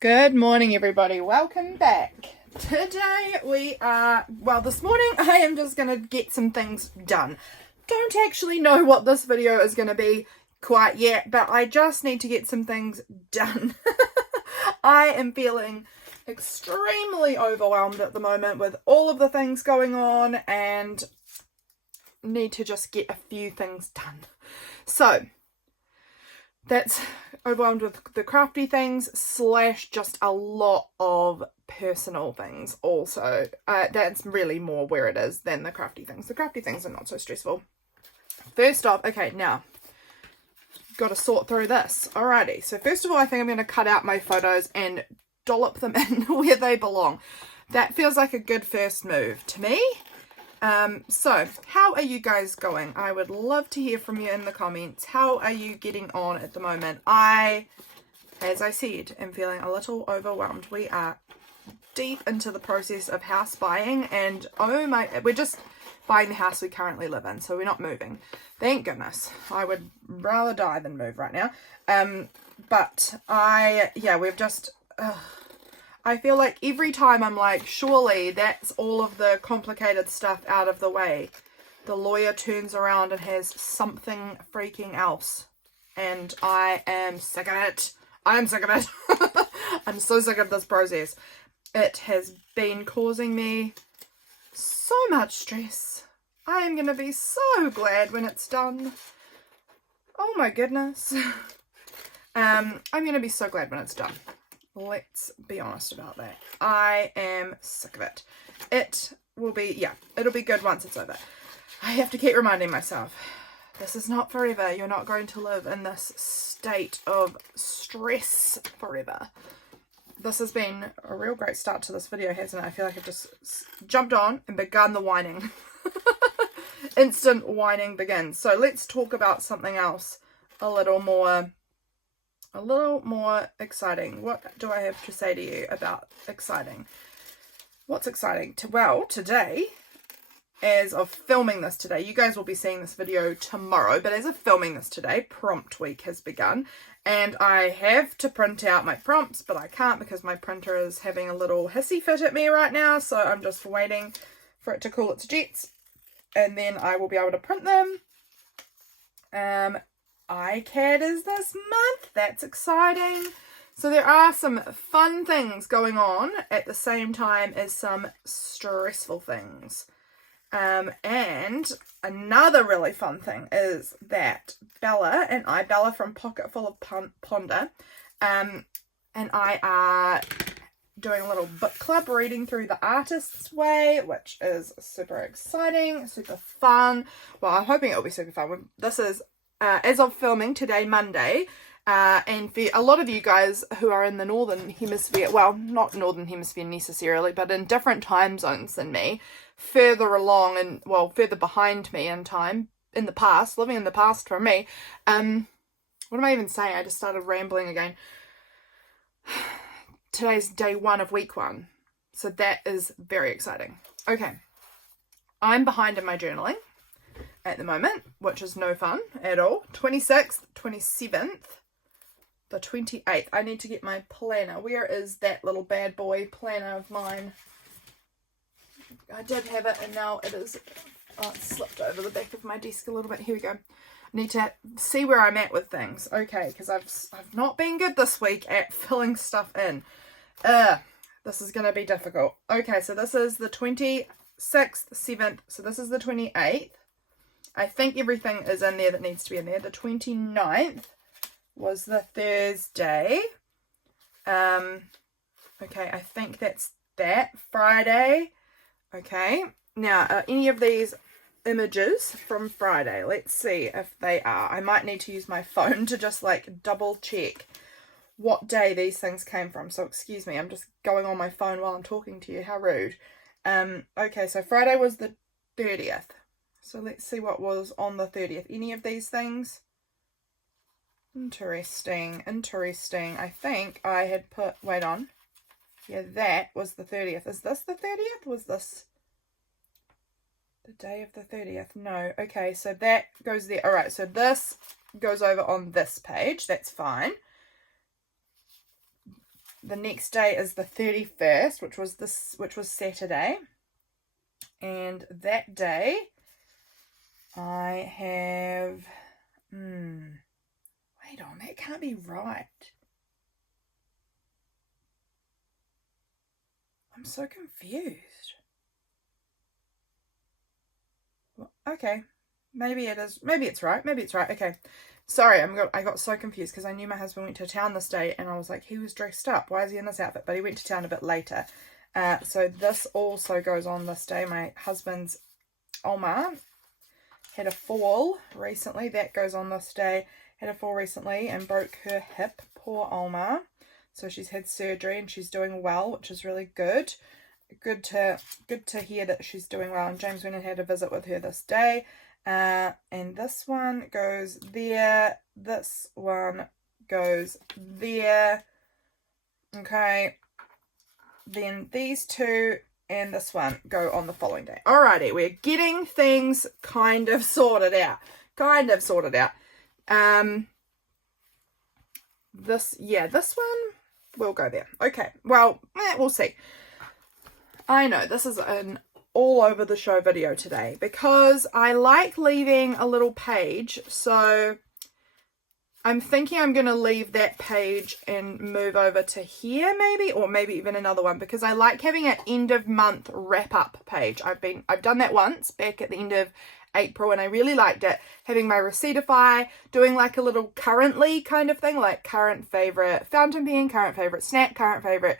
Good morning, everybody. Welcome back. Today this morning I am just going to get some things done. Don't actually know what this video is going to be quite yet, but I just need to get some things done. I am feeling extremely overwhelmed at the moment with all of the things going on and need to just get a few things done. So, that's overwhelmed with the crafty things / just a lot of personal things also. That's really more where it is than the crafty things. The crafty things are not so stressful. First off, okay, now, got to sort through this. Alrighty, so first of all, I think I'm going to cut out my photos and dollop them in where they belong. That feels like a good first move to me. So how are you guys going? I would love to hear from you in the comments. How are you getting on at the moment? As I said, am feeling a little overwhelmed. We are deep into the process of house buying, and we're just buying the house we currently live in, so we're not moving. Thank goodness. I would rather die than move right now. We've just, I feel like every time I'm like, surely that's all of the complicated stuff out of the way. The lawyer turns around and has something freaking else. And I am sick of it. I'm sick of it. I'm so sick of this process. It has been causing me so much stress. I am going to be so glad when it's done. Oh my goodness. I'm going to be so glad when it's done. Let's be honest about that. I am sick of it. It'll be good once it's over. I have to keep reminding myself, this is not forever. You're not going to live in this state of stress forever. This has been a real great start to this video, hasn't it? I feel like I've just jumped on and begun the whining. Instant whining begins. So let's talk about something else a little more exciting. What do I have to say to you about exciting? What's exciting? Today, as of filming this today, you guys will be seeing this video tomorrow, but as of filming this today, prompt week has begun, and I have to print out my prompts, but I can't because my printer is having a little hissy fit at me right now, so I'm just waiting for it to cool its jets, and then I will be able to print them. iCAD is this month. That's exciting. So there are some fun things going on at the same time as some stressful things. And another really fun thing is that Bella from Pocketful of Ponder, and I are doing a little book club reading through The Artist's Way, which is super exciting, super fun. Well, I'm hoping it'll be super fun. This is as of filming today, Monday, and for a lot of you guys who are in the Northern Hemisphere, well, not Northern Hemisphere necessarily, but in different time zones than me, further along and, further behind me in time, in the past, living in the past for me, what am I even saying? I just started rambling again. Today's day 1 of week 1, so that is very exciting. Okay, I'm behind in my journaling at the moment, which is no fun at all. 26th, 27th, the 28th. I need to get my planner. Where is that little bad boy planner of mine? I did have it and now it is, it slipped over the back of my desk a little bit. Here we go. I need to see where I'm at with things. Okay, because I've not been good this week at filling stuff in. This is going to be difficult. Okay, so this is the 26th, 7th. So this is the 28th. I think everything is in there that needs to be in there. The 29th was the Thursday. Okay, I think that's that. Friday. Okay. Now, any of these images from Friday? Let's see if they are. I might need to use my phone to just like double check what day these things came from. So excuse me, I'm just going on my phone while I'm talking to you. How rude. Okay, so Friday was the 30th. So let's see what was on the 30th. Any of these things? Interesting. I think I had put, wait on. Yeah, that was the 30th. Is this the 30th? Was this the day of the 30th? No. Okay, so that goes there. All right, so this goes over on this page. That's fine. the next day is the 31st, which was Saturday. And that day I have, wait on, that can't be right. I'm so confused. Well, okay, maybe it is. Maybe it's right. Maybe it's right. Okay, sorry, I got so confused because I knew my husband went to town this day, and I was like, he was dressed up. Why is he in this outfit? But he went to town a bit later. So this also goes on this day. My husband's Oma had a fall recently. That goes on this day. Had a fall recently and broke her hip. Poor Oma. So she's had surgery and she's doing well, which is really good. Good to hear that she's doing well. And James went and had a visit with her this day. And this one goes there. This one goes there. Okay. Then these two and this one go on the following day. Alrighty, we're getting things kind of sorted out. This one will go there. Okay, well, we'll see. I know this is an all over the show video today because I like leaving a little page, so I'm thinking I'm going to leave that page and move over to here maybe, or maybe even another one, because I like having an end of month wrap up page. I've done that once back at the end of April and I really liked it, having my Receiptify, doing like a little currently kind of thing, like current favorite fountain pen, current favorite snack, current favorite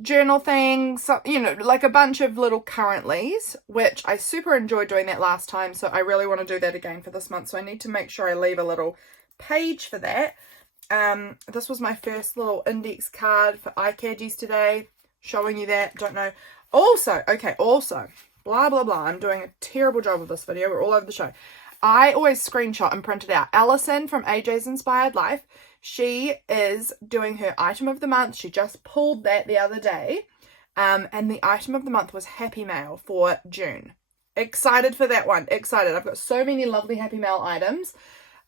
journal thing, so, you know, like a bunch of little currentlies, which I super enjoyed doing that last time, so I really want to do that again for this month, so I need to make sure I leave a little page for that. This was my first little index card for iCadgies today, showing you that. Don't know. Also, blah blah blah, I'm doing a terrible job of this video, we're all over the show. I always screenshot and print it out. Alison from AJ's Inspired Life, she is doing her item of the month. She just pulled that the other day, and the item of the month was Happy Mail for June. Excited for that one. Excited. I've got so many lovely Happy Mail items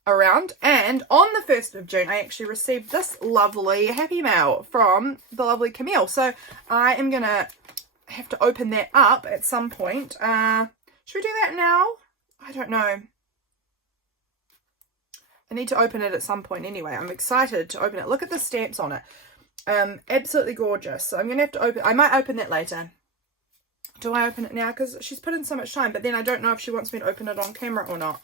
around, and on the 1st of June I actually received this lovely Happy Mail from the lovely Camille, so I am gonna have to open that up at some point. Should we do that now? I don't know. I need to open it at some point anyway. I'm excited to open it. Look at the stamps on it. Absolutely gorgeous. So I'm gonna have to open, I might open that later. Do I open it now? Because she's put in so much time, but then I don't know if she wants me to open it on camera or not,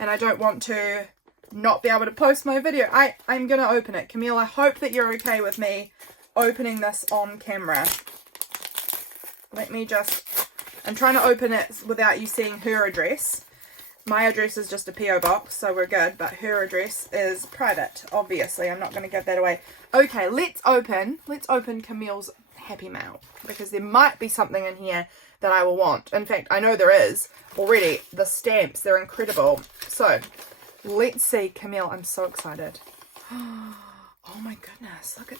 and I don't want to not be able to post my video. I'm gonna open it. Camille, I hope that you're okay with me opening this on camera. Let me just, I'm trying to open it without you seeing her address. My address is just a PO box, so we're good, but her address is private, obviously. I'm not going to give that away. Okay, let's open Camille's Happy Mail, because there might be something in here that I will want. In fact, I know there is already. The stamps, they're incredible. So, let's see, Camille. I'm so excited. Oh my goodness, look at,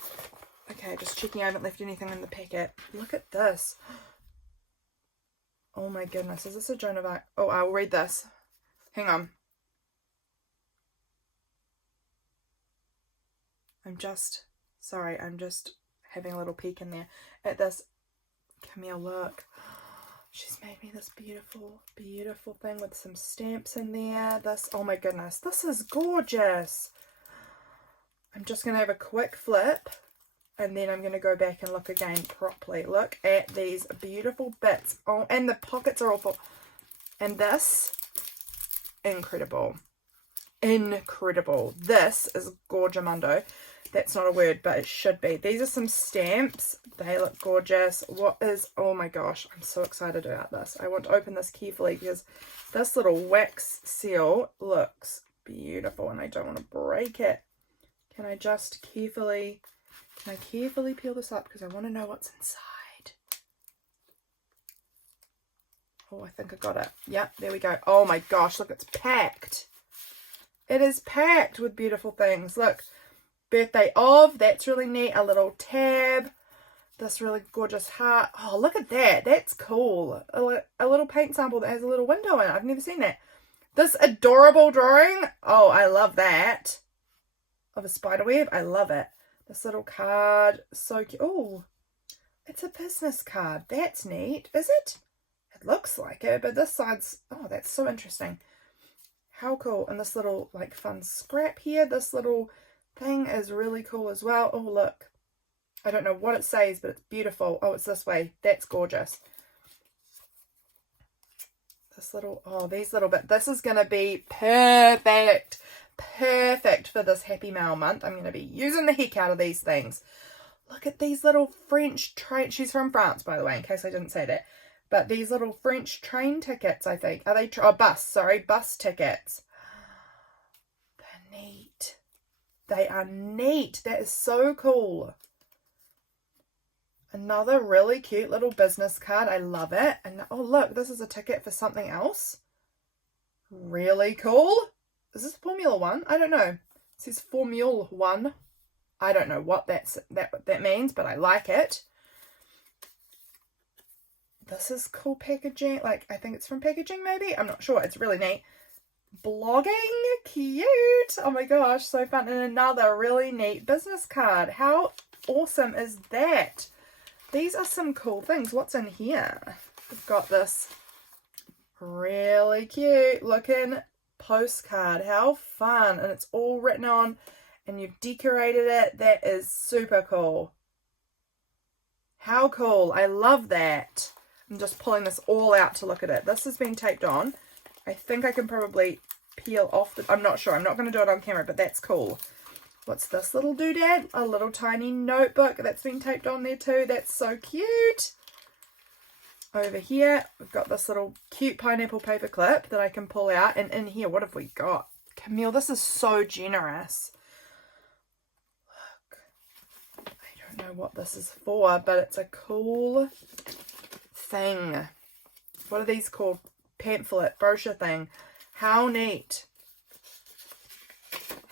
okay, just checking I haven't left anything in the packet. Look at this. Oh my goodness, is this a Joan of Arc? Oh, I'll read this. Hang on. I'm just having a little peek in there at this. Camille, look. She's made me this beautiful, beautiful thing with some stamps in there. This, oh my goodness, this is gorgeous. I'm just going to have a quick flip, and then I'm going to go back and look again properly. Look at these beautiful bits. Oh, and the pockets are all full. And this, incredible. Incredible. This is gorgemundo. That's not a word, but it should be. These are some stamps. They look gorgeous. What is, oh my gosh, I'm so excited about this. I want to open this carefully because this little wax seal looks beautiful and I don't want to break it. Can I just carefully, peel this up because I want to know what's inside. Oh, I think I got it. Yep, there we go. Oh my gosh, look, it's packed. It is packed with beautiful things. Look, birthday of, that's really neat. A little tab. This really gorgeous heart. Oh, look at that. That's cool. A little paint sample that has a little window in it. I've never seen that. This adorable drawing. Oh, I love that. Of a spider web. I love it. This little card, so cute. Oh, it's a business card. That's neat. Is it? It looks like it, but this side's, oh, that's so interesting. How cool. And this little like fun scrap here, this little thing is really cool as well. Oh, look. I don't know what it says, but it's beautiful. Oh, it's this way. That's gorgeous. This little, oh, these little bit. This is going to be perfect. Perfect for this Happy Mail month. I'm going to be using the heck out of these things. Look at these little French train. She's from France, by the way, in case I didn't say that. But these little French train tickets, I think. Are they, bus tickets. They're neat. They are neat. That is so cool. Another really cute little business card. I love it. And oh, look, this is a ticket for something else. Really cool. Is this Formula One? I don't know. It says Formula One. I don't know what that means, but I like it. This is cool packaging. Like, I think it's from packaging, maybe. I'm not sure. It's really neat. Blogging. Cute. Oh my gosh, so fun. And another really neat business card. How awesome is that? These are some cool things. What's in here? We've got this really cute looking postcard. How fun. And it's all written on and you've decorated it. That is super cool. How cool. I love that. I'm just pulling this all out to look at it. This has been taped on. I think I can probably peel off the... I'm not sure. I'm not going to do it on camera, but that's cool. What's this little doodad? A little tiny notebook that's been taped on there too. That's so cute. Over here, we've got this little cute pineapple paper clip that I can pull out. And in here, what have we got? Camille, this is so generous. Look. I don't know what this is for, but it's a cool thing. What are these called? Pamphlet, brochure thing. How neat.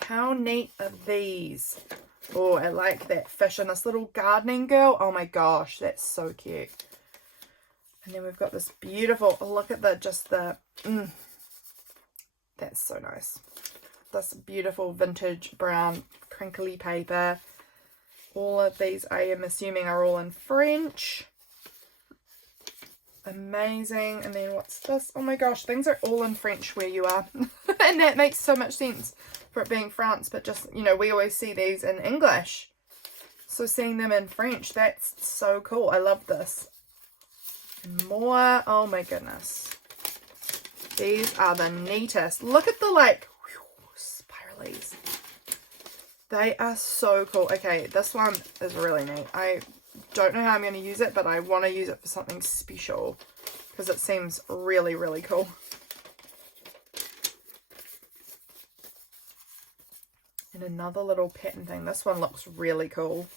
How neat are these? Oh, I like that fish and this little gardening girl. Oh my gosh, that's so cute. And then we've got this beautiful, oh, look at that's so nice. This beautiful vintage brown crinkly paper. All of these, I am assuming, are all in French. Amazing. And then what's this? Oh my gosh, things are all in French where you are. And that makes so much sense for it being France, but just, you know, we always see these in English. So seeing them in French, that's so cool. I love this. And more. Oh my goodness. These are the neatest. Look at the like spiralies. They are so cool. Okay, this one is really neat. I don't know how I'm going to use it, but I want to use it for something special because it seems really, really cool. And another little pattern thing. This one looks really cool.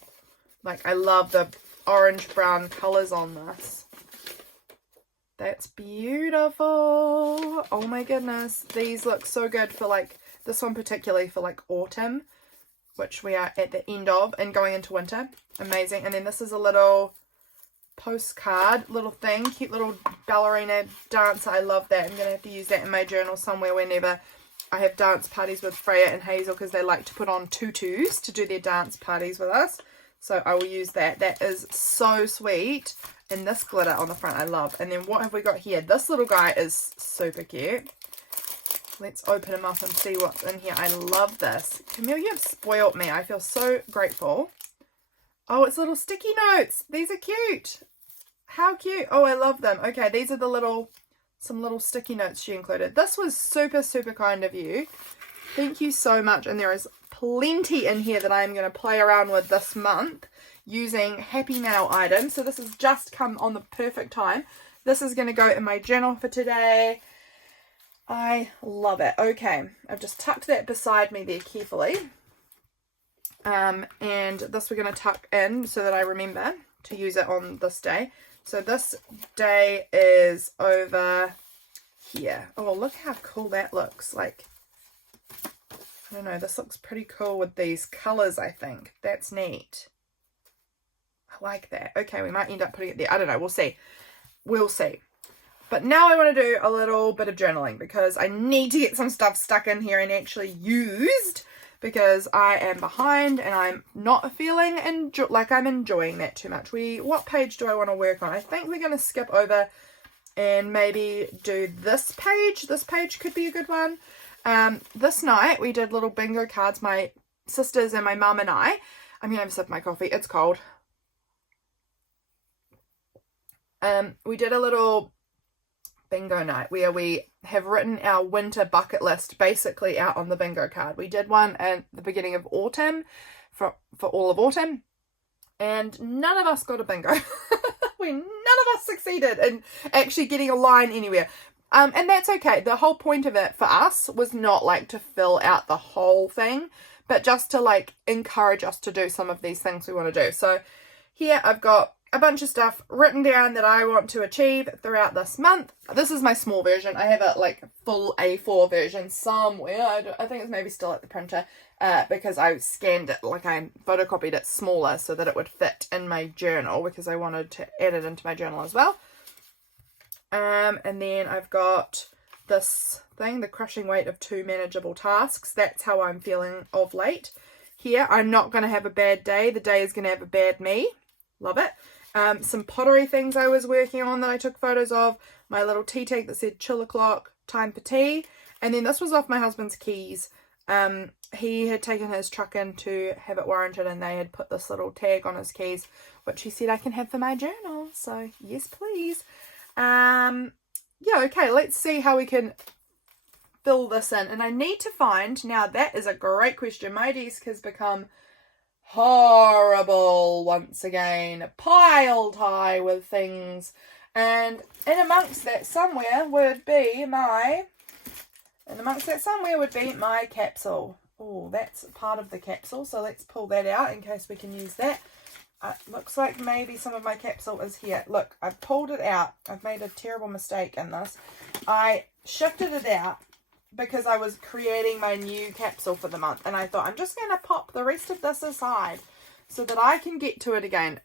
Like, I love the orange brown colors on this. That's beautiful. Oh my goodness. These look so good for like, this one particularly for like autumn, which we are at the end of and going into winter. Amazing. And then this is a little postcard, little thing, cute little ballerina dancer. I love that. I'm going to have to use that in my journal somewhere whenever I have dance parties with Freya and Hazel, because they like to put on tutus to do their dance parties with us. So I will use that. That is so sweet. And this glitter on the front I love. And then what have we got here? This little guy is super cute. Let's open him up and see what's in here. I love this. Camille, you have spoiled me. I feel so grateful. Oh, it's little sticky notes. These are cute. How cute. Oh, I love them. Okay, these are the some little sticky notes she included. This was super, super kind of you. Thank you so much. And there is plenty in here that I'm going to play around with this month using Happy Mail items. So this has just come on the perfect time. This is going to go in my journal for today. I love it. Okay, I've just tucked that beside me there carefully. And this we're going to tuck in so that I remember to use it on this day. So this day is over here. Oh, look how cool that looks. Like, I don't know, this looks pretty cool with these colors, I think. That's neat. I like that. Okay, we might end up putting it there. I don't know, we'll see. We'll see. But now I want to do a little bit of journaling because I need to get some stuff stuck in here and actually used because I am behind and I'm not feeling like I'm enjoying that too much. What page do I want to work on? I think we're going to skip over and maybe do this page. This page could be a good one. This night we did little bingo cards, my sisters and my mum and I. I'm going to have a sip of my coffee. It's cold. We did a little bingo night where we have written our winter bucket list basically out on the bingo card. We did one at the beginning of autumn for all of autumn, and none of us got a bingo. None of us succeeded in actually getting a line anywhere. And that's okay. The whole point of it for us was not like to fill out the whole thing, but just to like encourage us to do some of these things we want to do. So here I've got a bunch of stuff written down that I want to achieve throughout this month. This is my small version. I have a like full A4 version somewhere. I think it's maybe still at the printer because I scanned it, like I photocopied it smaller so that it would fit in my journal because I wanted to add it into my journal as well. And then I've got this thing, the crushing weight of 2 manageable tasks. That's how I'm feeling of late. Here, I'm not going to have a bad day. The day is going to have a bad me. Love it. Some pottery things I was working on that I took photos of. My little tea tank that said chill o'clock, time for tea. And then this was off my husband's keys. He had taken his truck in to have it warranted and they had put this little tag on his keys, which he said I can have for my journal. So yes, please. Yeah, okay, let's see how we can fill this in. And I need to find, now that is a great question. My desk has become horrible once again, piled high with things, and in amongst that somewhere would be my capsule. Oh, that's part of the capsule, so let's pull that out in case we can use that. Looks like maybe some of my capsule is here. Look, I've pulled it out. I've made a terrible mistake in this. I shifted it out because I was creating my new capsule for the month, and I thought I'm just going to pop the rest of this aside so that I can get to it again,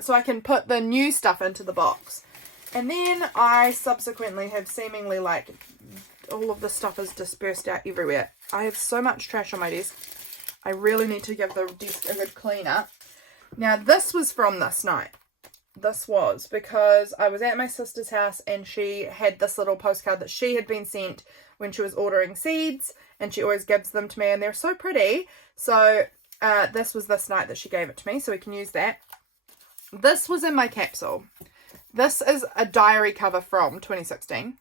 so I can put the new stuff into the box. And then I subsequently have seemingly like all of the stuff is dispersed out everywhere. I have so much trash on my desk. I really need to give the desk a good clean up. Now this was from this night. This was because I was at my sister's house and she had this little postcard that she had been sent when she was ordering seeds, and she always gives them to me and they're so pretty. So this was this night that she gave it to me, so we can use that. This was in my capsule. This is a diary cover from 2016.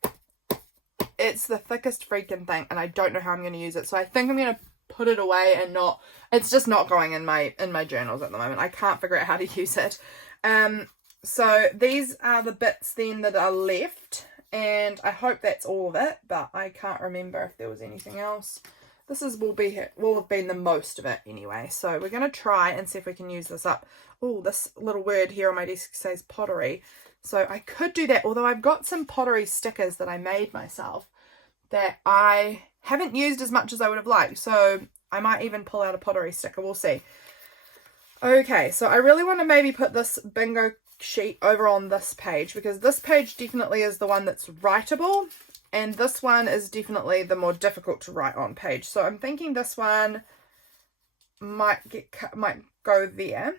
It's the thickest freaking thing and I don't know how I'm going to use it, so I think I'm going to put it away and not, it's just not going in my journals at the moment. I can't figure out how to use it. So these are the bits then that are left, and I hope that's all of it, but I can't remember if there was anything else. This will have been the most of it anyway, so we're going to try and see if we can use this up. Oh, this little word here on my desk says pottery, so I could do that, although I've got some pottery stickers that I made myself that I haven't used as much as I would have liked, so I might even pull out a pottery sticker. We'll see. Okay, so I really want to maybe put this bingo sheet over on this page, because this page definitely is the one that's writable, and this one is definitely the more difficult to write on page. So I'm thinking this one might go there,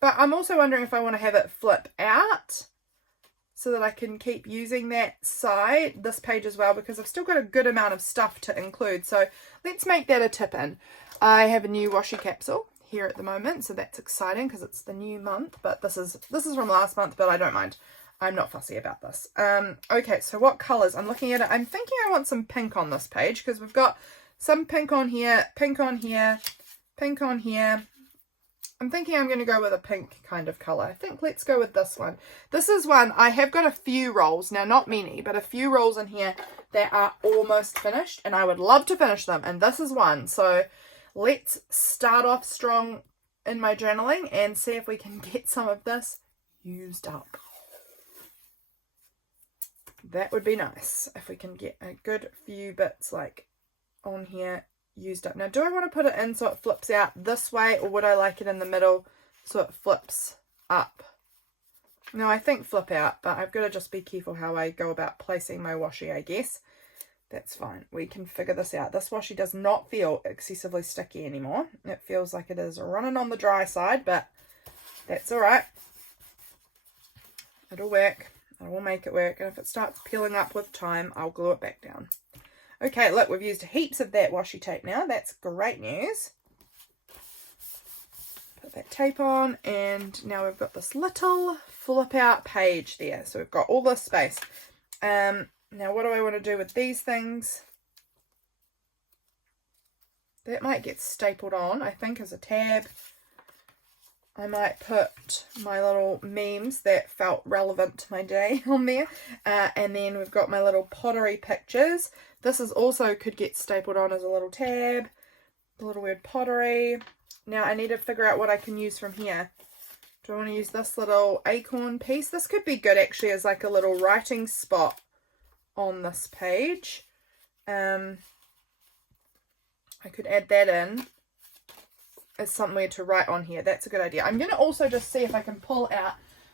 but I'm also wondering if I want to have it flip out so that I can keep using that side, this page as well, because I've still got a good amount of stuff to include. So let's make that a tip in. I have a new washi capsule here at the moment, so that's exciting because it's the new month, but this is from last month, but I don't mind. I'm not fussy about this. Okay, so what colors? I'm looking at it. I'm thinking I want some pink on this page because we've got some pink on here, pink on here, pink on here. I'm thinking I'm going to go with a pink kind of color. I think let's go with this one. This is one, I have got a few rolls, now not many, but a few rolls in here that are almost finished, and I would love to finish them, and this is one. So let's start off strong in my journaling and see if we can get some of this used up. That would be nice if we can get a good few bits like on here used up. Now, do I want to put it in so it flips out this way, or would I like it in the middle so it flips up? No, I think flip out, but I've got to just be careful how I go about placing my washi, I guess. That's fine. We can figure this out. This washi does not feel excessively sticky anymore. It feels like it is running on the dry side, but that's all right. It'll work. I will make it work. And if it starts peeling up with time, I'll glue it back down. Okay, look, we've used heaps of that washi tape now. That's great news. Put that tape on, and now we've got this little flip out page there. So we've got all this space. Now, what do I want to do with these things? That might get stapled on, I think, as a tab. I might put my little memes that felt relevant to my day on there. And then we've got my little pottery pictures. This is also could get stapled on as a little tab. The little word pottery. Now, I need to figure out what I can use from here. Do I want to use this little acorn piece? This could be good, actually, as like a little writing spot on this page. I could add that in as somewhere to write on here. That's a good idea. I'm going to also just see if I can pull out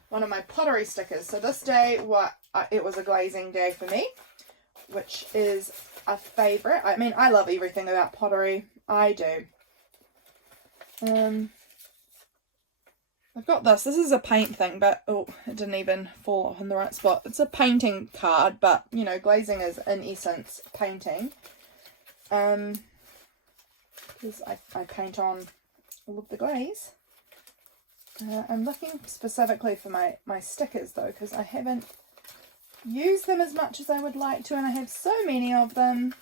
one of my pottery stickers. So this day, it was a glazing day for me, which is a favourite. I mean, I love everything about pottery. I do. I've got this. This is a paint thing, but oh, it didn't even fall in the right spot. It's a painting card, but you know, glazing is in essence painting. Because I paint on all of the glaze. I'm looking specifically for my stickers though, because I haven't used them as much as I would like to, and I have so many of them.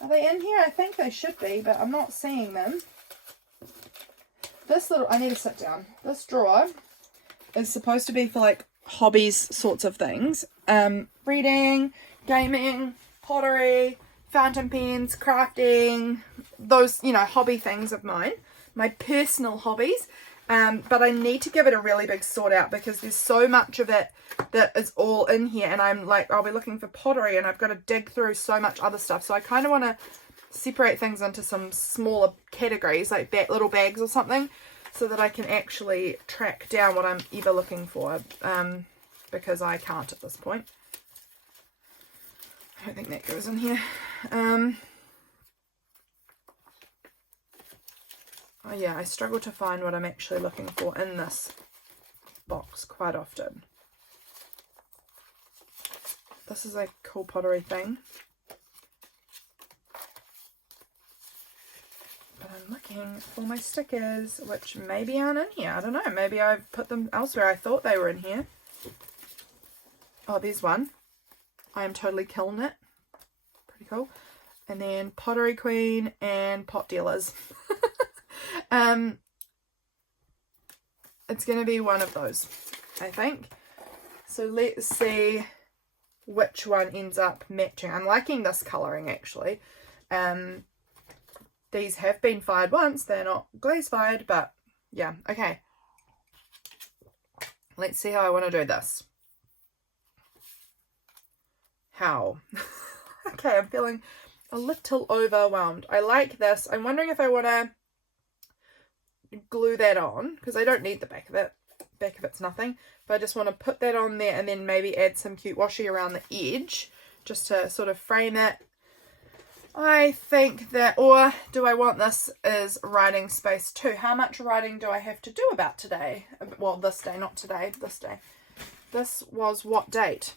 Are they in here? I think they should be, but I'm not seeing them. This little, I need to sit down. This drawer is supposed to be for like hobbies sorts of things. Reading, gaming, pottery, fountain pens, crafting, those, you know, hobby things of mine. My personal hobbies. But I need to give it a really big sort out because there's so much of it that is all in here. And I'm like, I'll be looking for pottery and I've got to dig through so much other stuff. So I kind of want to separate things into some smaller categories, like little bags or something, so that I can actually track down what I'm ever looking for, because I can't at this point. I don't think that goes in here. Oh yeah, I struggle to find what I'm actually looking for in this box quite often. This is a cool pottery thing. But I'm looking for my stickers, which maybe aren't in here. I don't know. Maybe I've put them elsewhere. I thought they were in here. Oh, there's one. I am totally killing it. Pretty cool. And then Pottery Queen and Pot Dealers. It's going to be one of those, I think. So let's see which one ends up matching. I'm liking this colouring, actually. These have been fired once. They're not glaze fired, but yeah, okay. Let's see how I want to do this. How? Okay, I'm feeling a little overwhelmed. I like this. I'm wondering if I want to glue that on, because I don't need the back of it. Back of it's nothing. But I just want to put that on there and then maybe add some cute washi around the edge just to sort of frame it. I think that, or do I want this as writing space too? How much writing do I have to do about today? Well, this day, not today, this day. This was what date?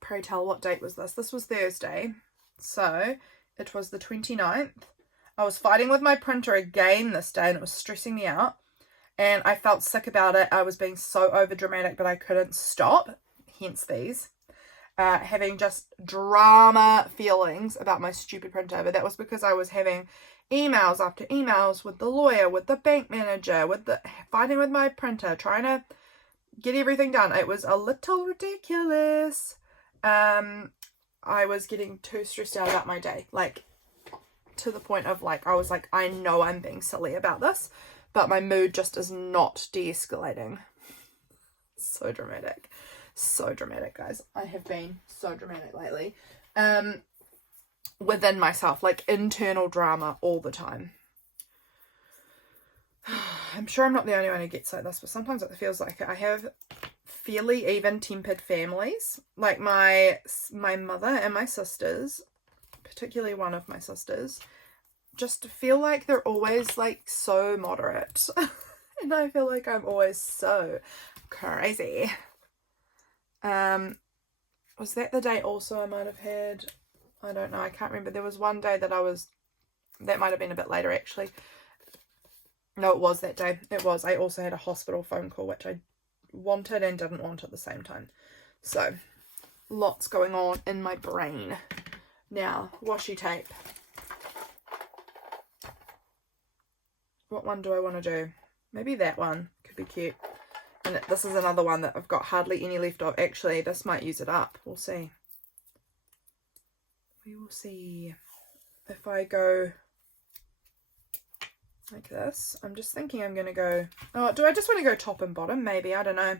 Pray tell, what date was this? This was Thursday. So it was the 29th. I was fighting with my printer again this day and it was stressing me out. And I felt sick about it. I was being so over dramatic, but I couldn't stop. Hence these. Having just drama feelings about my stupid printer, but that was because I was having emails after emails with the lawyer, with the bank manager, fighting with my printer, trying to get everything done. It was a little ridiculous. I was getting too stressed out about my day, like to the point of like, I was like, I know I'm being silly about this, but my mood just is not de-escalating. So dramatic. So dramatic, guys. I have been so dramatic lately. Within myself, like internal drama all the time. I'm sure I'm not the only one who gets like this, but sometimes it feels like it. I have fairly even tempered families. Like my mother and my sisters, particularly one of my sisters, just feel like they're always like so moderate. And I feel like I'm always so crazy. Was that the day also I might have had, I don't know, I can't remember. There was one day that that might have been a bit later actually. No, it was that day. It was. I also had a hospital phone call, which I wanted and didn't want at the same time. So, lots going on in my brain. Now, washi tape. What one do I want to do? Maybe that one. Could be cute. And this is another one that I've got hardly any left of. Actually, this might use it up. We'll see. We will see. If I go like this, I'm just thinking I'm going to go, oh, do I just want to go top and bottom? Maybe, I don't know.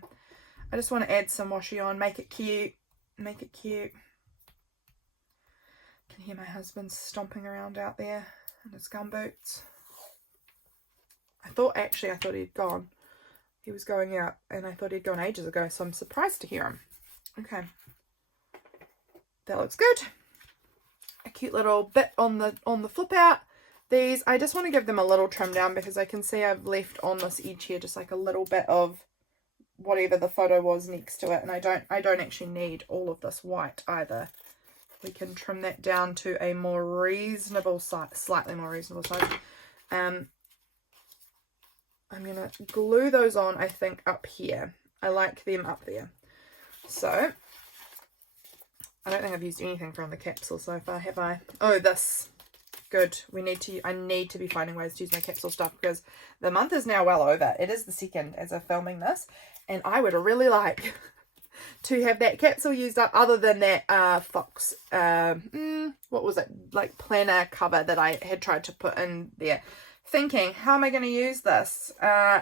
I just want to add some washi on, make it cute, make it cute. I can hear my husband stomping around out there in his gumboots. I thought he'd gone. He was going out and I thought he'd gone ages ago, so I'm surprised to hear him. Okay. That looks good. A cute little bit on the flip out. These, I just want to give them a little trim down because I can see I've left on this edge here just like a little bit of whatever the photo was next to it, and I don't actually need all of this white either. We can trim that down to a more reasonable size, slightly more reasonable size. I'm going to glue those on, I think, up here. I like them up there. So, I don't think I've used anything from the capsule so far, have I? Oh, this. Good. I need to be finding ways to use my capsule stuff because the month is now well over. It is the 2nd as of filming this, and I would really like to have that capsule used up, other than that Fox, what was it, like planner cover that I had tried to put in there. Thinking, how am I going to use this?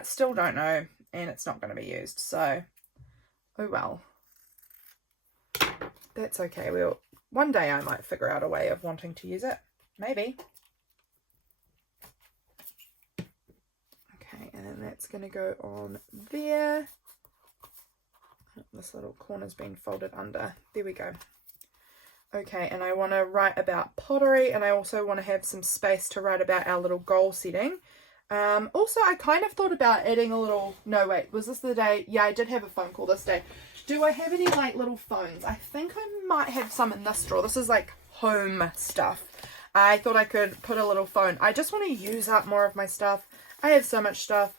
Still don't know, and it's not going to be used, so oh well. That's okay. One day I might figure out a way of wanting to use it. Maybe. Okay, and then that's going to go on there. This little corner's been folded under. There we go. Okay, and I want to write about pottery, and I also want to have some space to write about our little goal setting. Also, I kind of thought about adding a little... No, wait, was this the day? Yeah, I did have a phone call this day. Do I have any, like, little phones? I think I might have some in this drawer. This is, like, home stuff. I thought I could put a little phone. I just want to use up more of my stuff. I have so much stuff.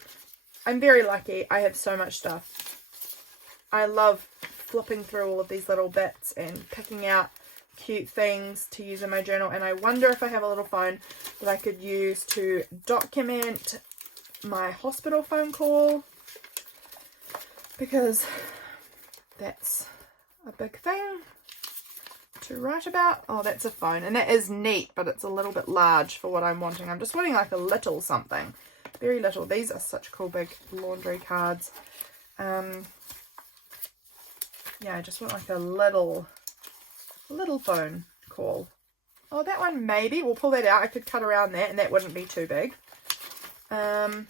I'm very lucky. I have so much stuff. I love flipping through all of these little bits and picking out cute things to use in my journal. And I wonder if I have a little phone that I could use to document my hospital phone call, because that's a big thing to write about. Oh, that's a phone, and that is neat, but it's a little bit large for what I'm wanting. I'm just wanting like a little something, very little. These are such cool big laundry cards. Yeah, I just want like a little phone call. Oh, that one maybe. We'll pull that out. I could cut around that and that wouldn't be too big. And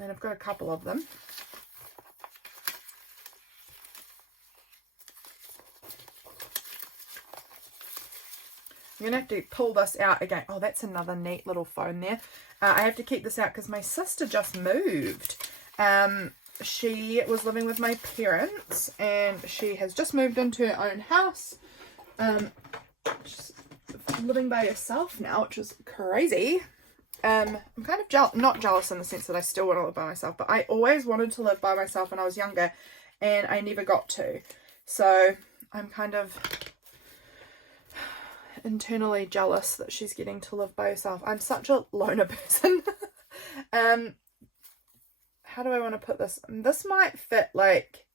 I've got a couple of them. I'm going to have to pull this out again. Oh, that's another neat little phone there. I have to keep this out because my sister just moved. She was living with my parents and she has just moved into her own house. She's living by herself now, which is crazy. I'm kind of not jealous in the sense that I still want to live by myself, but I always wanted to live by myself when I was younger and I never got to. So I'm kind of internally jealous that she's getting to live by herself. I'm such a loner person. How do I want to put this? This might fit like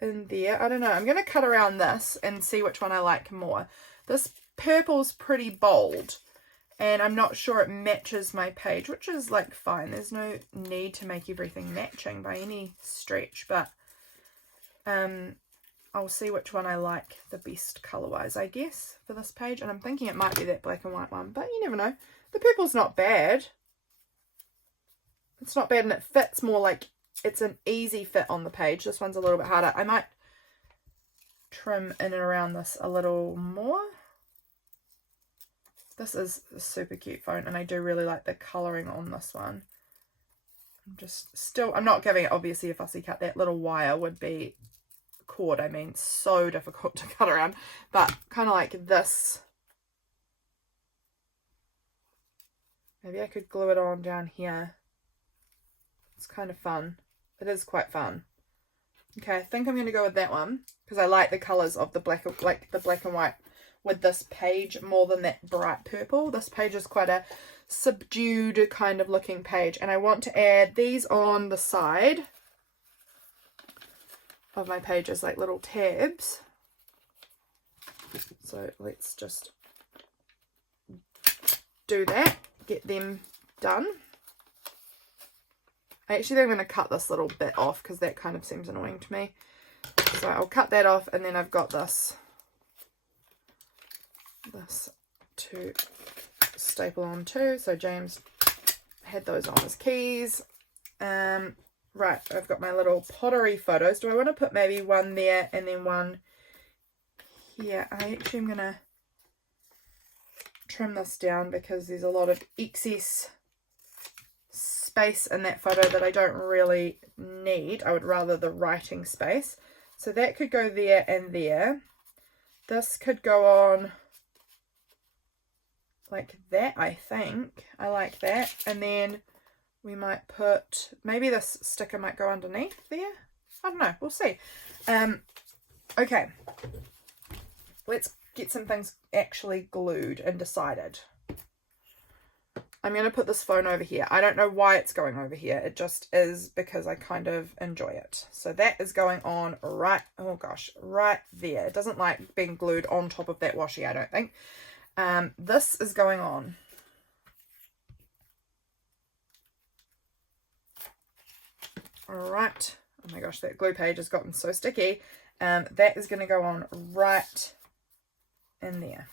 in there. I don't know. I'm going to cut around this and see which one I like more. This purple's pretty bold and I'm not sure it matches my page, which is like fine. There's no need to make everything matching by any stretch, but I'll see which one I like the best colour-wise, I guess, for this page. And I'm thinking it might be that black and white one, but you never know. The purple's not bad. It's not bad and it fits more like it's an easy fit on the page. This one's a little bit harder. I might trim in and around this a little more. This is a super cute phone, and I do really like the colouring on this one. I'm not giving it obviously a fussy cut. That little wire would be cord, I mean, so difficult to cut around, but kind of like this. Maybe I could glue it on down here. It's kind of fun. It is quite fun. Okay, I think I'm going to go with that one because I like the colours of the black, like the black and white with this page more than that bright purple. This page is quite a subdued kind of looking page, and I want to add these on the side of my pages like little tabs. So let's just do that, get them done. I actually think I'm going to cut this little bit off because that kind of seems annoying to me. So I'll cut that off, and then I've got this to staple on too. So James had those on his keys. Right, I've got my little pottery photos. Do I want to put maybe one there and then one here? I actually am going to trim this down because there's a lot of excess space in that photo that I don't really need. I would rather the writing space. So that could go there and there. This could go on like that, I think. I like that. And then we might put, maybe this sticker might go underneath there. I don't know. We'll see. Okay. Let's get some things actually glued and decided. I'm going to put this phone over here. I don't know why it's going over here. It just is because I kind of enjoy it. So that is going on right, oh gosh, right there. It doesn't like being glued on top of that washi, I don't think. This is going on. All right. Oh my gosh, that glue page has gotten so sticky. That is going to go on right in there.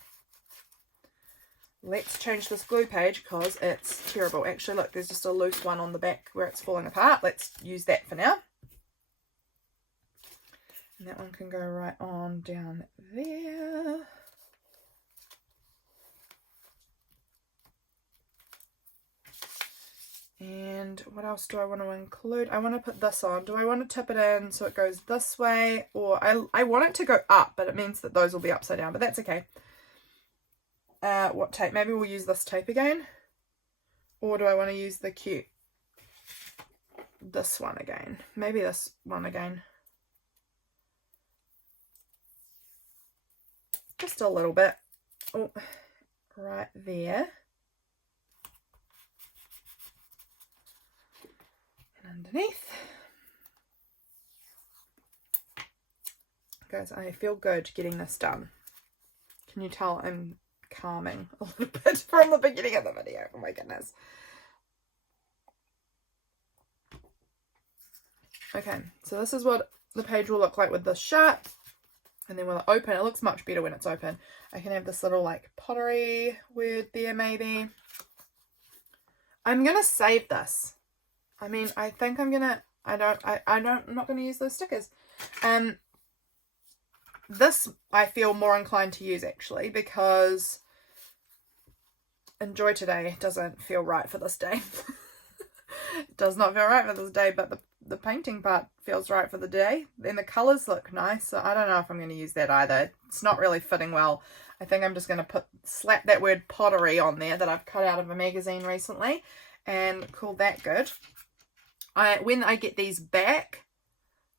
Let's change this glue page because it's terrible. Actually, look, there's just a loose one on the back where it's falling apart. Let's use that for now. And that one can go right on down there. And what else do I want to include? I want to put this on. Do I want to tip it in so it goes this way? Or I want it to go up, but it means that those will be upside down, but that's okay. What tape? Maybe we'll use this tape again. Or do I want to use the cute, this one again? Maybe this one again. Just a little bit. Oh, right there. And underneath. Guys, I feel good getting this done. Can you tell I'm calming a little bit from the beginning of the video? Oh my goodness. Okay, so this is what the page will look like with this shut. And then when it open, it looks much better when it's open. I can have this little like pottery word there maybe. I'm gonna save this. I mean, I think I'm gonna, I'm not gonna use those stickers. This I feel more inclined to use actually because enjoy today doesn't feel right for this day. It does not feel right for this day, but the painting part feels right for the day. Then the colours look nice, so I don't know if I'm going to use that either. It's not really fitting well. I think I'm just going to slap that word pottery on there that I've cut out of a magazine recently and call that good. When I get these back,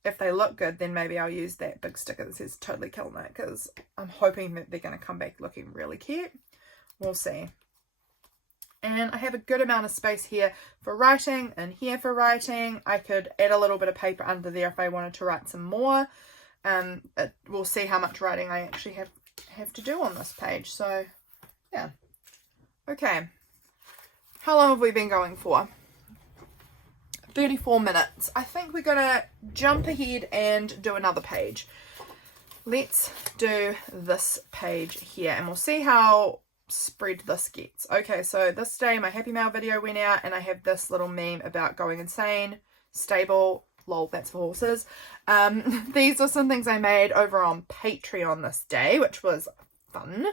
if they look good, then maybe I'll use that big sticker that says totally killing it, because I'm hoping that they're going to come back looking really cute. We'll see. And I have a good amount of space here for writing and here for writing. I could add a little bit of paper under there if I wanted to write some more. We'll see how much writing I actually have to do on this page. So, yeah. Okay. How long have we been going for? 34 minutes. I think we're going to jump ahead and do another page. Let's do this page here and we'll see how spread this gets. Okay, so this day my Happy Mail video went out and I have this little meme about going insane, stable, lol, that's for horses. These are some things I made over on Patreon this day, which was fun.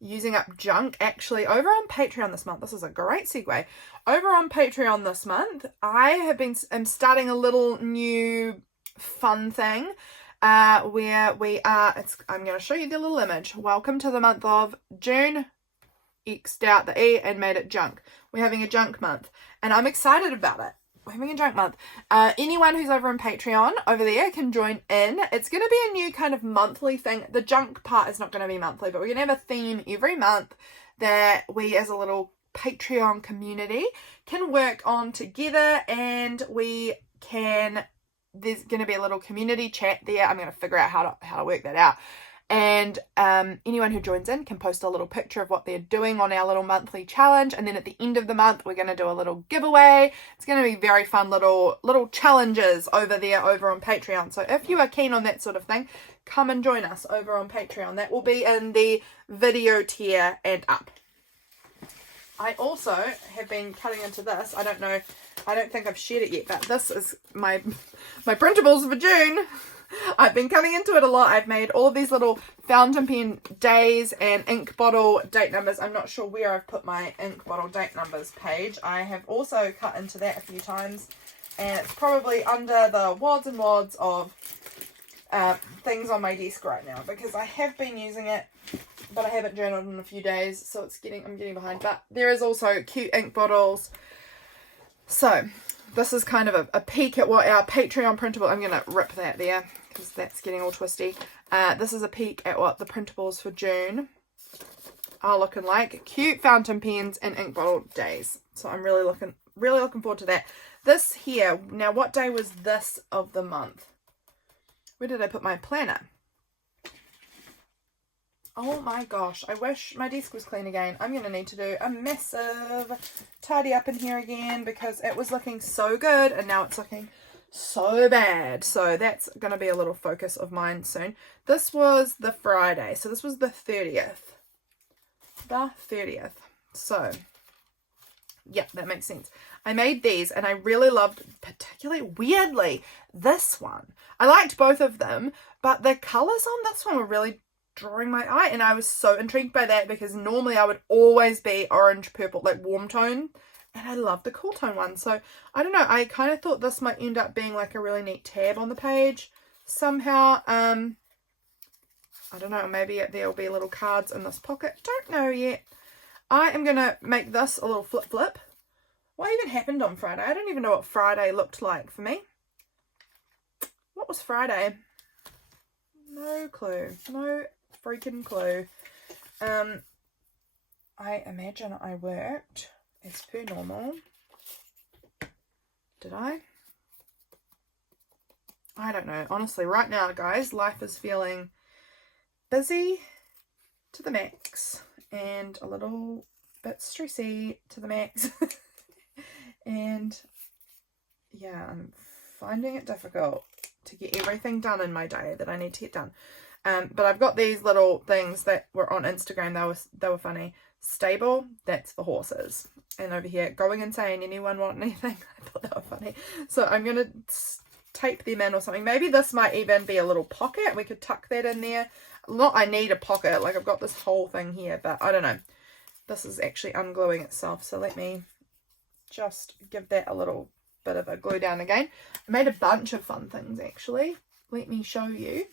Using up junk. Actually, over on Patreon this month, this is a great segue. Over on Patreon this month, I'm starting a little new fun thing where we are, I'm going to show you the little image. Welcome to the month of June. X'd out the E and made it junk. We're having a junk month and I'm excited about it. We're having a junk month. Anyone who's over on Patreon over there can join in. It's going to be a new kind of monthly thing. The junk part is not going to be monthly, but we're going to have a theme every month that we as a little Patreon community can work on together, and there's going to be a little community chat there. I'm going to figure out how to work that out. And anyone who joins in can post a little picture of what they're doing on our little monthly challenge, and then at the end of the month we're going to do a little giveaway. It's going to be very fun little challenges over there over on Patreon. So if you are keen on that sort of thing, come and join us over on Patreon. That will be in the video tier and up. I also have been cutting into this. I don't think I've shared it yet, but this is my printables for June. I've been coming into it a lot. I've made all of these little fountain pen days and ink bottle date numbers. I'm not sure where I've put my ink bottle date numbers page. I have also cut into that a few times, and it's probably under the wads and wads of things on my desk right now, because I have been using it, but I haven't journaled in a few days, so I'm getting behind. But there is also cute ink bottles. So this is kind of a peek at what our Patreon printable, I'm going to rip that there because that's getting all twisty. This is a peek at what the printables for June are looking like. Cute fountain pens and ink bottle days. So I'm really looking forward to that. This here, now what day was this of the month? Where did I put my planner? Oh my gosh, I wish my desk was clean again. I'm going to need to do a massive tidy up in here again because it was looking so good and now it's looking so bad. So that's going to be a little focus of mine soon. This was the Friday, so this was the 30th. The 30th. So, yeah, that makes sense. I made these and I really loved, particularly weirdly, this one. I liked both of them, but the colours on this one were really drawing my eye, and I was so intrigued by that because normally I would always be orange, purple, like warm tone, and I love the cool tone one. So I don't know, I kind of thought this might end up being like a really neat tab on the page somehow. I don't know, maybe there'll be little cards in this pocket, don't know yet. I am gonna make this a little flip. What even happened on Friday? I don't even know what Friday looked like for me. What was Friday? No clue. No freaking clue. I imagine I worked as per normal. Did I? I don't know. Honestly, right now, guys, life is feeling busy to the max and a little bit stressy to the max. And yeah, I'm finding it difficult to get everything done in my day that I need to get done. But I've got these little things that were on Instagram. They were funny. Stable, that's for horses. And over here, going insane, anyone want anything? I thought they were funny. So I'm going to tape them in or something. Maybe this might even be a little pocket. We could tuck that in there. Not I need a pocket. Like I've got this whole thing here, but I don't know. This is actually ungluing itself. So let me just give that a little bit of a glue down again. I made a bunch of fun things actually. Let me show you.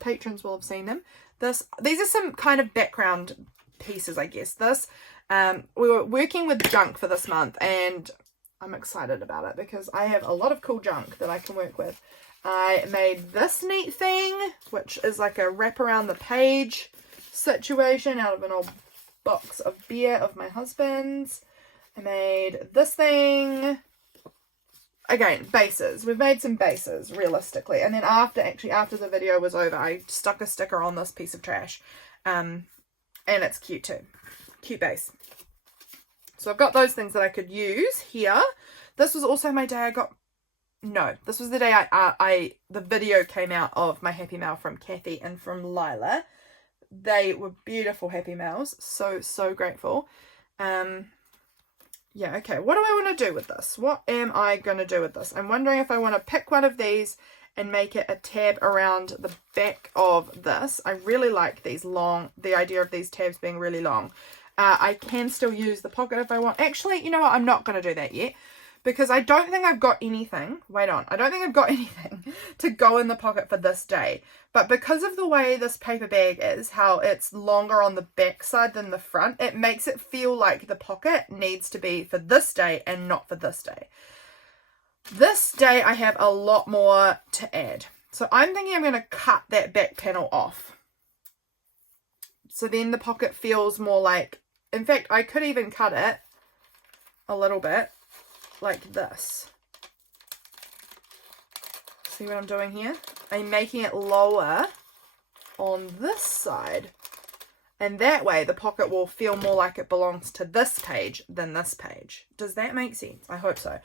Patrons will have seen them. These are some kind of background pieces, I guess. We were working with junk for this month and I'm excited about it because I have a lot of cool junk that I can work with. I made this neat thing, which is like a wrap around the page situation out of an old box of beer of my husband's. I made this thing. Again, bases. We've made some bases, realistically. And then after the video was over, I stuck a sticker on this piece of trash. And it's cute too. Cute base. So I've got those things that I could use here. This was also my day this was the day the video came out of my Happy Mail from Kathy and from Lila. They were beautiful Happy Mails. So grateful. yeah, okay. What do I want to do with this? What am I going to do with this? I'm wondering if I want to pick one of these and make it a tab around the back of this. I really like these long, the idea of these tabs being really long. I can still use the pocket if I want. Actually, you know what? I'm not going to do that yet because I don't think I've got anything. Wait on. I don't think I've got anything to go in the pocket for this day. But because of the way this paper bag is, how it's longer on the back side than the front, it makes it feel like the pocket needs to be for this day and not for this day. This day I have a lot more to add. So I'm thinking I'm going to cut that back panel off. So then the pocket feels more like, in fact, I could even cut it a little bit like this. See what I'm doing here? I'm making it lower on this side. And that way the pocket will feel more like it belongs to this page than this page. Does that make sense? I hope so.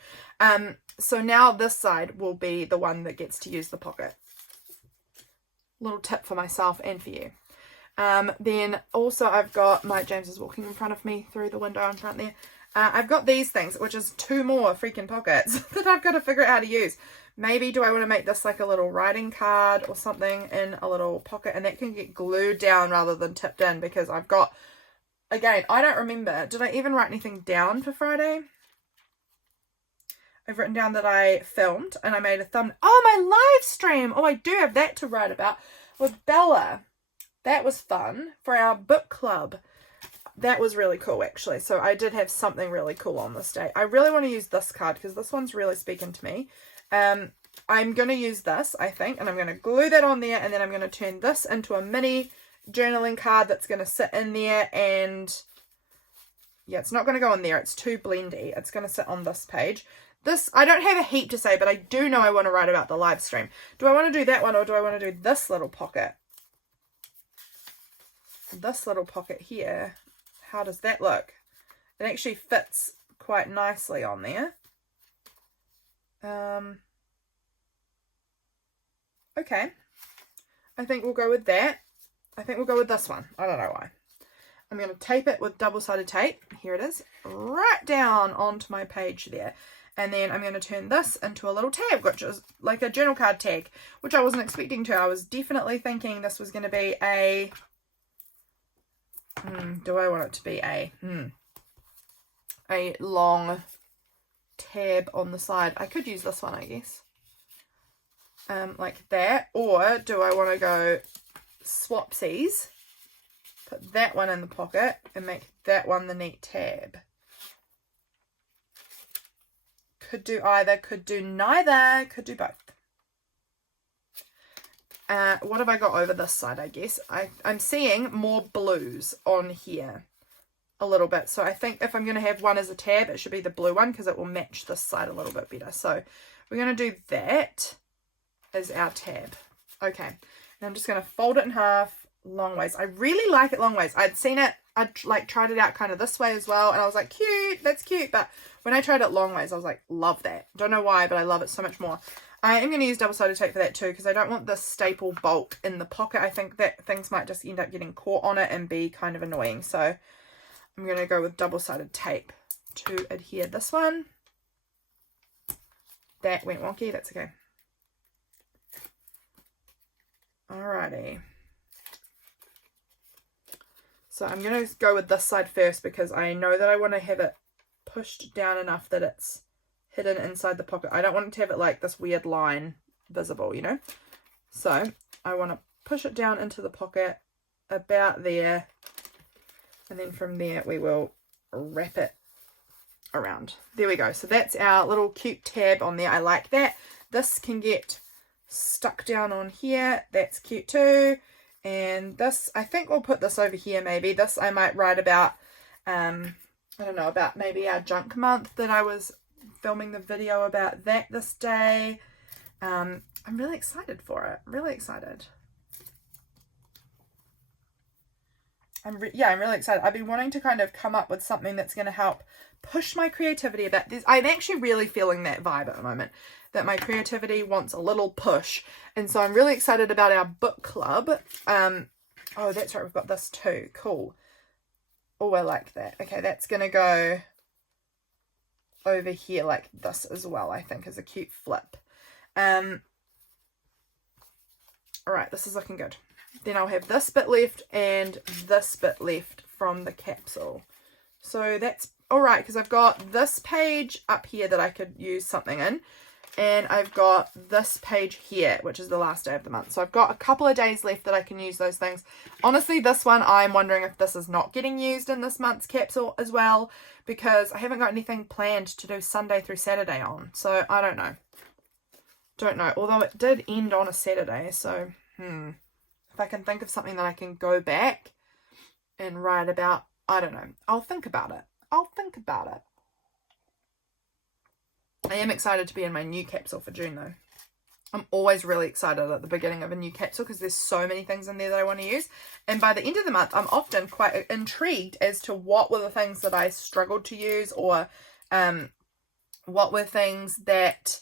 So now this side will be the one that gets to use the pocket. Little tip for myself and for you. Then also I've got, my James is walking in front of me through the window in front there. I've got these things, which is 2 more freaking pockets that I've got to figure out how to use. Maybe do I want to make this like a little writing card or something in a little pocket, and that can get glued down rather than tipped in, because I've got, again, I don't remember, did I even write anything down for Friday? I've written down that I filmed and I made a thumb. Oh, my live stream. Oh, I do have that to write about with Bella. That was fun for our book club. That was really cool, actually. So I did have something really cool on this day. I really want to use this card because this one's really speaking to me. I'm going to use this, I think, and I'm going to glue that on there, and then I'm going to turn this into a mini journaling card that's going to sit in there, and yeah, it's not going to go in there. It's too blendy. It's going to sit on this page. This, I don't have a heap to say, but I do know I want to write about the live stream. Do I want to do that one, or do I want to do this little pocket? This little pocket here, how does that look? It actually fits quite nicely on there. Okay, I think we'll go with that. I think we'll go with this one. I don't know why. I'm going to tape it with double-sided tape. Here it is, right down onto my page there. And then I'm going to turn this into a little tag, which is like a journal card tag, which I wasn't expecting to. I was definitely thinking this was going to be a, do I want it to be a long tab on the side? I could use this one, I guess. Like that. Or do I want to go swapsies, put that one in the pocket and make that one the neat tab? Could do either, could do neither, could do both. What have I got over this side, I guess? I'm seeing more blues on here a little bit. So I think if I'm going to have one as a tab, it should be the blue one because it will match this side a little bit better. So we're going to do that as our tab. Okay. And I'm just going to fold it in half long ways. I really like it long ways. I'd seen it, I'd like tried it out kind of this way as well. And I was like, cute, that's cute. But when I tried it long ways, I was like, love that. Don't know why, but I love it so much more. I am going to use double-sided tape for that too, because I don't want this staple bulk in the pocket. I think that things might just end up getting caught on it and be kind of annoying. So I'm going to go with double-sided tape to adhere this one. That went wonky. That's okay. Alrighty. So I'm going to go with this side first because I know that I want to have it pushed down enough that it's hidden inside the pocket. I don't want to have it like this weird line visible, you know. So I want to push it down into the pocket about there, and then from there we will wrap it around. There we go. So that's our little cute tab on there. I like that. This can get stuck down on here. That's cute too. And this, I think we'll put this over here maybe. This I might write about, I don't know, about maybe our junk month that I was filming the video about that this day. I'm really excited for it. Really excited. I'm really excited. I've been wanting to kind of come up with something that's going to help push my creativity a bit. I'm actually really feeling that vibe at the moment, that my creativity wants a little push. And so I'm really excited about our book club. Oh, that's right. We've got this too. Cool. Oh, I like that. Okay, that's going to go over here like this as well, I think is a cute flip. Alright, this is looking good. Then I'll have this bit left and this bit left from the capsule. So that's alright, because I've got this page up here that I could use something in. And I've got this page here, which is the last day of the month. So I've got a couple of days left that I can use those things. Honestly, this one, I'm wondering if this is not getting used in this month's capsule as well, because I haven't got anything planned to do Sunday through Saturday on. So I don't know. Don't know. Although it did end on a Saturday. So, if I can think of something that I can go back and write about, I don't know. I'll think about it. I'll think about it. I am excited to be in my new capsule for June though. I'm always really excited at the beginning of a new capsule because there's so many things in there that I want to use. And by the end of the month, I'm often quite intrigued as to what were the things that I struggled to use, or what were things that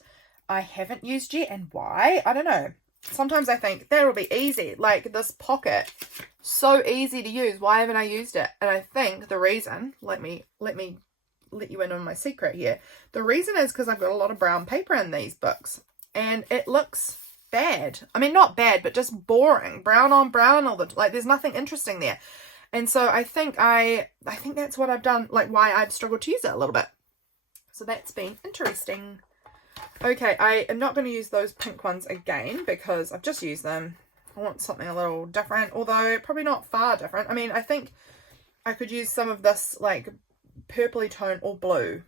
I haven't used yet and why. I don't know. Sometimes I think that'll be easy. Like this pocket, so easy to use. Why haven't I used it? And I think the reason, let you in on my secret here. The reason is because I've got a lot of brown paper in these books and it looks bad. I mean, not bad, but just boring. Brown on brown all the like there's nothing interesting there. And so I think that's what I've done, like why I've struggled to use it a little bit. So that's been interesting. Okay, I am not going to use those pink ones again because I've just used them. I want something a little different, although probably not far different. I mean, I think I could use some of this like purpley tone or blue.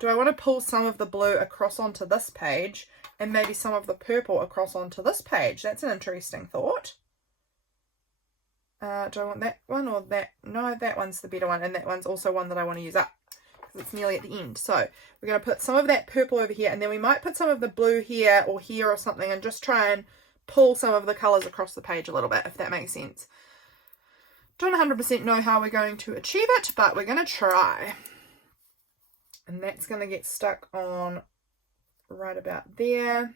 Do I want to pull some of the blue across onto this page and maybe some of the purple across onto this page? That's an interesting thought. Do I want that one or that? No, that one's the better one, and that one's also one that I want to use up because it's nearly at the end. So we're going to put some of that purple over here, and then we might put some of the blue here or something, and just try and pull some of the colours across the page a little bit, if that makes sense. Don't 100% know how we're going to achieve it, but we're going to try. And that's going to get stuck on right about there.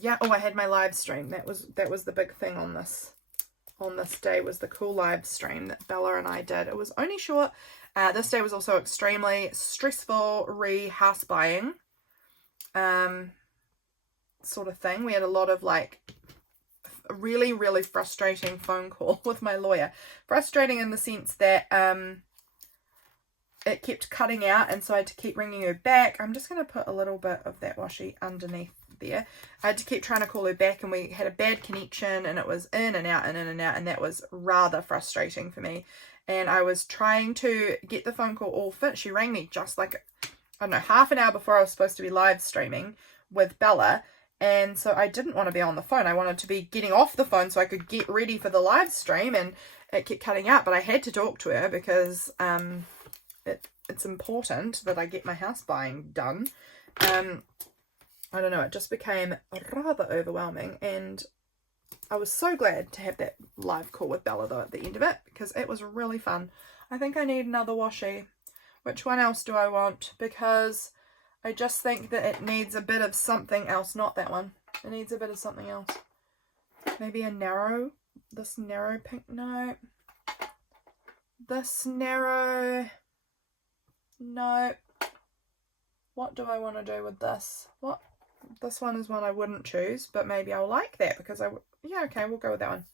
Yeah, oh, I had my live stream. That was the big thing on this day, was the cool live stream that Bella and I did. It was only short. This day was also extremely stressful house buying. Sort of thing. We had a lot of like a really, really frustrating phone call with my lawyer. Frustrating in the sense that it kept cutting out, and so I had to keep ringing her back. I'm just going to put a little bit of that washi underneath there. I had to keep trying to call her back, and we had a bad connection, and it was in and out and in and out, and that was rather frustrating for me. And I was trying to get the phone call all fit. She rang me just like, I don't know, half an hour before I was supposed to be live streaming with Bella. And so I didn't want to be on the phone. I wanted to be getting off the phone so I could get ready for the live stream, and it kept cutting out. But I had to talk to her because it's important that I get my house buying done. I don't know, it just became rather overwhelming, and I was so glad to have that live call with Bella though at the end of it, because it was really fun. I think I need another washi. Which one else do I want? Because I just think that it needs a bit of something else. Not that one. It needs a bit of something else. Maybe this narrow pink. No. This narrow. No. What do I want to do with this? What? This one is one I wouldn't choose, but maybe I'll like that because yeah, okay, we'll go with that one.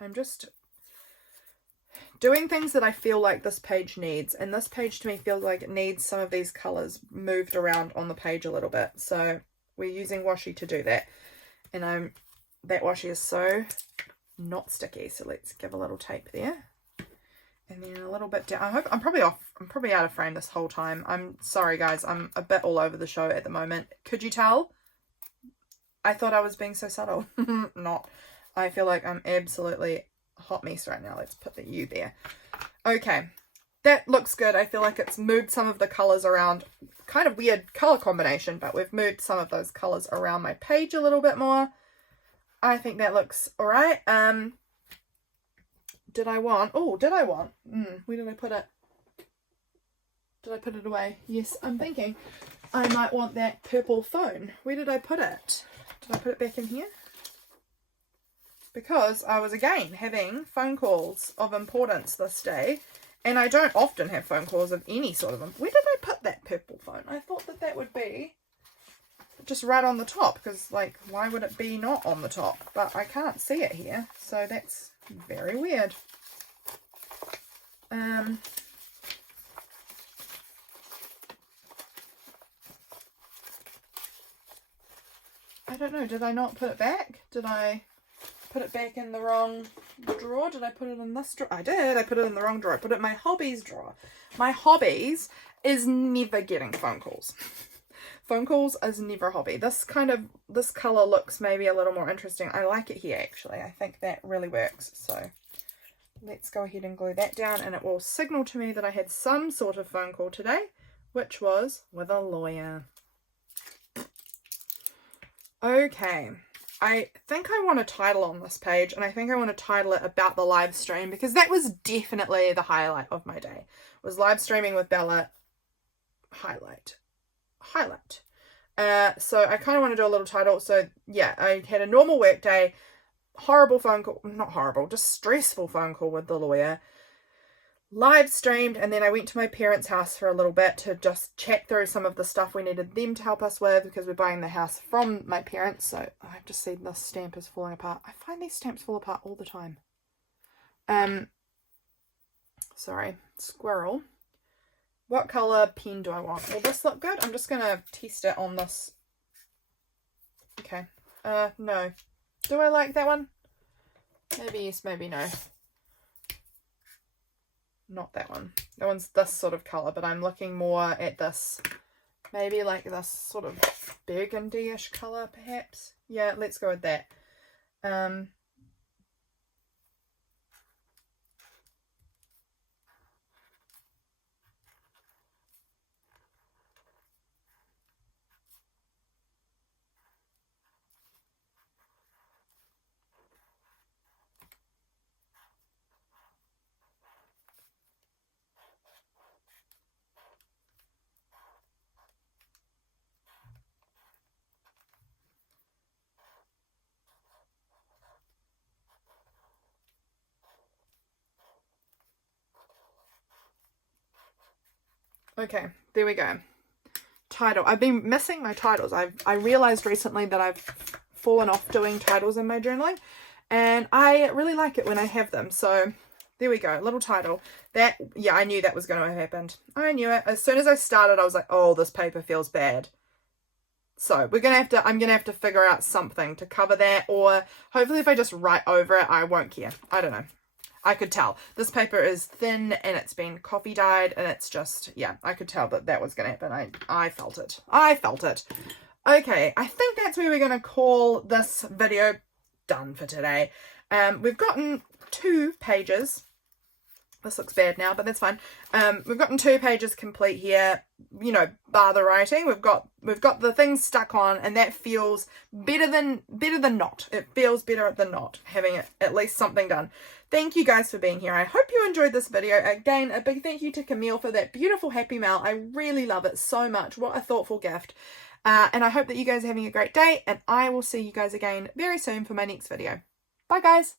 I'm just doing things that I feel like this page needs, and this page to me feels like it needs some of these colours moved around on the page a little bit. So we're using washi to do that, and that washi is so not sticky. So let's give a little tape there. And then a little bit down. I'm probably out of frame this whole time. I'm sorry, guys. I'm a bit all over the show at the moment. Could you tell? I thought I was being so subtle. Not. I feel like I'm absolutely a hot mess right now. Let's put the U there. Okay. That looks good. I feel like it's moved some of the colours around. Kind of weird colour combination, but we've moved some of those colours around my page a little bit more. I think that looks alright. Where did I want? Where did I put it? Did I put it away? Yes, I'm thinking I might want that purple phone. Where did I put it? Did I put it back in here? because I was again having phone calls of importance this day, and I don't often have phone calls of any sort of them. Where did I put that purple phone? I thought that that would be just right on the top, because like why would it be not on the top? But I can't see it here, so that's very weird. I don't know, did I not put it back? Did I put it back in the wrong drawer? Did I put it in this drawer? I did. I put it in the wrong drawer. I put it in my hobbies drawer. My hobbies is never getting phone calls. Phone calls is never a hobby. This colour looks maybe a little more interesting. I like it here actually. I think that really works. So let's go ahead and glue that down, and it will signal to me that I had some sort of phone call today, which was with a lawyer. Okay, I think I want a title on this page, and I think I want to title it about the live stream, because that was definitely the highlight of my day, was live streaming with Bella. Highlight. So I kind of want to do a little title. So yeah, I had a normal work day, horrible phone call, not horrible, just stressful phone call with the lawyer, live streamed, and then I went to my parents' house for a little bit to just chat through some of the stuff we needed them to help us with, because we're buying the house from my parents. So I've just seen this stamp is falling apart. I find these stamps fall apart all the time. Sorry, squirrel. What colour pen do I want? Will this look good? I'm just going to test it on this. Okay. No. Do I like that one? Maybe yes, maybe no. Not that one. That one's this sort of colour, but I'm looking more at this. Maybe like this sort of burgundy-ish colour, perhaps. Yeah, let's go with that. Okay, there we go. Title. I've been missing my titles. I realized recently that I've fallen off doing titles in my journaling, and I really like it when I have them. So there we go, little title. That, yeah, I knew that was going to have happened. I knew it. As soon as I started, I was like, oh, this paper feels bad. So I'm gonna have to figure out something to cover that, or hopefully if I just write over it, I won't care. I don't know. I could tell. This paper is thin and it's been coffee dyed, and it's just, yeah, I could tell that that was going to happen. I felt it. I felt it. Okay, I think that's where we're going to call this video done for today. We've gotten 2 pages. This looks bad now, but that's fine. We've gotten 2 pages complete here, you know, bar the writing. We've got the things stuck on, and that feels better than not. It feels better than not, having it, at least something done. Thank you guys for being here. I hope you enjoyed this video. Again, a big thank you to Camille for that beautiful happy mail. I really love it so much. What a thoughtful gift. And I hope that you guys are having a great day, and I will see you guys again very soon for my next video. Bye guys.